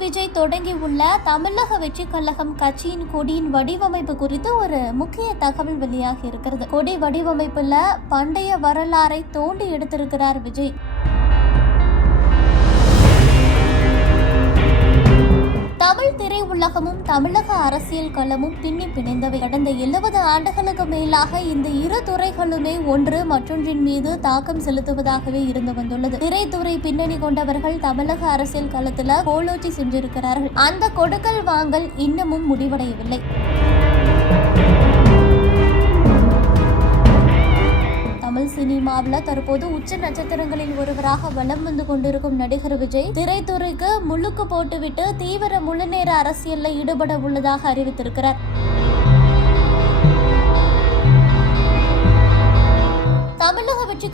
விஜய் தொடங்கியுள்ள தமிழக வெற்றி கழகம் கட்சியின் கொடியின் வடிவமைப்பு குறித்து ஒரு முக்கிய தகவல் வெளியாகி இருக்கிறது. கொடி வடிவமைப்புல பண்டைய வரலாறை தோண்டி எடுத்திருக்கிறார் விஜய். தமிழக அரசியல் களமும் பின்னி பிணைந்தவை. கடந்த எழுபது ஆண்டுகளுக்கு மேலாக இந்த இரு துறைகளுமே ஒன்று மற்றொன்றின் மீது தாக்கம் செலுத்துவதாகவே இருந்து வந்துள்ளது. திரைத்துறை பின்னணி கொண்டவர்கள் தமிழக அரசியல் களத்துல கோலோச்சி சென்றிருக்கிறார்கள் அந்த கொடுக்கல் வாங்கல் இன்னமும் முடிவடையவில்லை. சினிமாவில் தற்போது உச்ச நட்சத்திரங்களில் ஒருவராக வலம் வந்து கொண்டிருக்கும் நடிகர் விஜய் திரைத்துறைக்கு முழுக்கு போட்டுவிட்டு தீவிர முழுநேர அரசியலில் ஈடுபட உள்ளதாக அறிவித்திருக்கிறார்.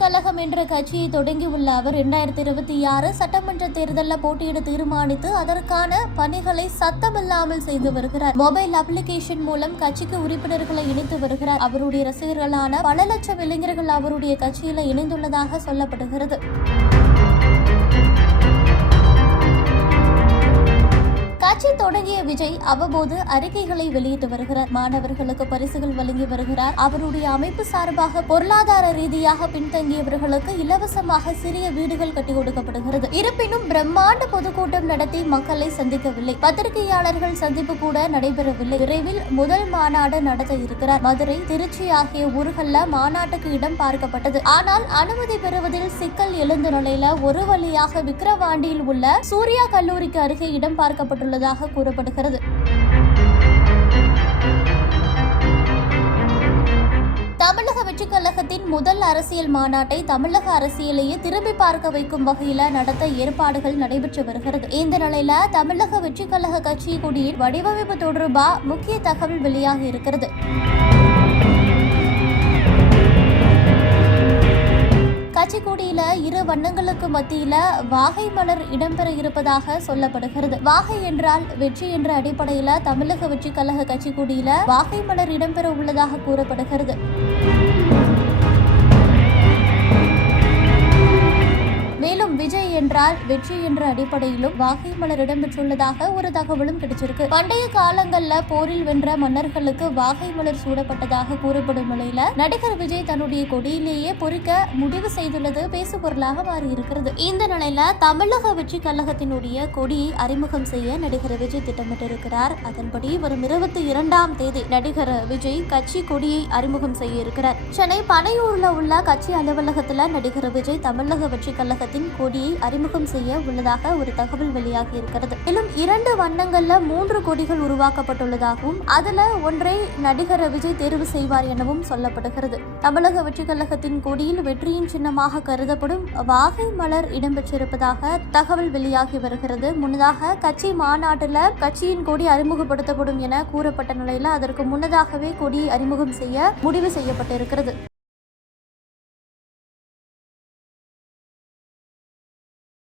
கழகம் என்ற கட்சியை தொடங்கியுள்ள அவர் இரண்டாயிரத்தி இருபத்தி ஆறு சட்டமன்ற தேர்தலில் போட்டியிட தீர்மானித்து அதற்கான பணிகளை சத்தமில்லாமல் செய்து வருகிறார். மொபைல் அப்ளிகேஷன் மூலம் கட்சிக்கு உறுப்பினர்களை இணைத்து வருகிறார். அவருடைய ரசிகர்களான பல லட்சம் இளைஞர்கள் அவருடைய கட்சியில இணைந்துள்ளதாக சொல்லப்படுகிறது. கட்சி தொடங்கிய விஜய் அவ்வப்போது அறிக்கைகளை வெளியிட்டு வருகிறார். மாணவர்களுக்கு பரிசுகள் வழங்கி வருகிறார். அவருடைய அமைப்பு சார்பாக பொருளாதார ரீதியாக பின்தங்கியவர்களுக்கு இலவசமாக சிறிய வீடுகள் கட்டி கொடுக்கப்படுகிறது. இருப்பினும் பிரம்மாண்ட பொதுக்கூட்டம் நடத்தி மக்களை சந்திக்கவில்லை. பத்திரிகையாளர்கள் சந்திப்பு கூட நடைபெறவில்லை. விரைவில் முதல் மாநாடு நடத்த இருக்கிறார். மதுரை திருச்சி ஆகிய ஊர்கள்ல மாநாட்டுக்கு இடம் பார்க்கப்பட்டது. ஆனால் அனுமதி பெறுவதில் சிக்கல் எழுந்த நிலையில ஒரு வழியாக விக்கிரவாண்டியில் உள்ள சூர்யா கல்லூரிக்கு அருகே இடம் பார்க்கப்பட்டுள்ளதாக கூறப்படுகிறது. தமிழக வெற்றிக் கழகத்தின் முதல் அரசியல் மாநாட்டை தமிழக அரசியலையே திரும்பி பார்க்க வைக்கும் வகையில நடத்த ஏற்பாடுகள் நடைபெற்று வருகிறது. இந்த நிலையில தமிழக வெற்றிக் கழக கட்சி கொடியின் வடிவமைப்பு தொடர்பா முக்கிய தகவல் வெளியாகி இருக்கிறது. கட்சி கொடியில இரு வண்ணங்களுக்கு மத்தியில வாகை மலர் இடம்பெற இருப்பதாக சொல்லப்படுகிறது. வாகை என்றால் வெற்றி என்ற அடிப்படையில தமிழக வெற்றி கழக கட்சி கொடியில வாகை மலர் இடம்பெற உள்ளதாக கூறப்படுகிறது. என்றால் வெற்றி என்ற அடிப்படையிலும் வாகை மலர் இடம்பெற்றுள்ளதாக ஒரு தகவலும் கிடைச்சிருக்கு. பண்டைய காலங்கள்ல போரில் வென்ற மன்னர்களுக்கு வாகை மலர் சூடப்பட்டதாக கூறப்படும் நிலையில நடிகர் விஜய் தன்னுடைய கொடியிலேயே பொறிக்க முடிவு செய்துள்ளது பேசு பொருளாக மாறியிருக்கிறது. இந்த நிலையில தமிழக வெற்றி கழகத்தினுடைய கொடியை அறிமுகம் செய்ய நடிகர் விஜய் திட்டமிட்டிருக்கிறார். அதன்படி வரும் இருபத்தி இரண்டாம் தேதி நடிகர் விஜய் கட்சி கொடியை அறிமுகம் செய்ய இருக்கிறார். சென்னை பனையூர்ல உள்ள கட்சி அலுவலகத்துல நடிகர் விஜய் தமிழக வெற்றி கழகத்தின் கொடியை அறிமுகம் செய்ய உள்ளதாக ஒரு தகவல் வெளியாகி இருக்கிறது. மேலும் இரண்டு வண்ணங்கள்ல மூன்று கொடிகள் உருவாக்கப்பட்டுள்ளதாகவும் அதுல ஒன்றை நடிகர் விஜய் தேர்வு செய்வார் எனவும் சொல்லப்படுகிறது. தமிழக வெற்றி கழகத்தின் கொடியில் வெற்றியின் சின்னமாக கருதப்படும் வாகை மலர் இடம்பெற்றிருப்பதாக தகவல் வெளியாகி வருகிறது. முன்னதாக கட்சி மாநாட்டில் கட்சியின் கொடி அறிமுகப்படுத்தப்படும் என கூறப்பட்ட நிலையில அதற்கு முன்னதாகவே கொடி அறிமுகம் செய்ய முடிவு செய்யப்பட்டிருக்கிறது.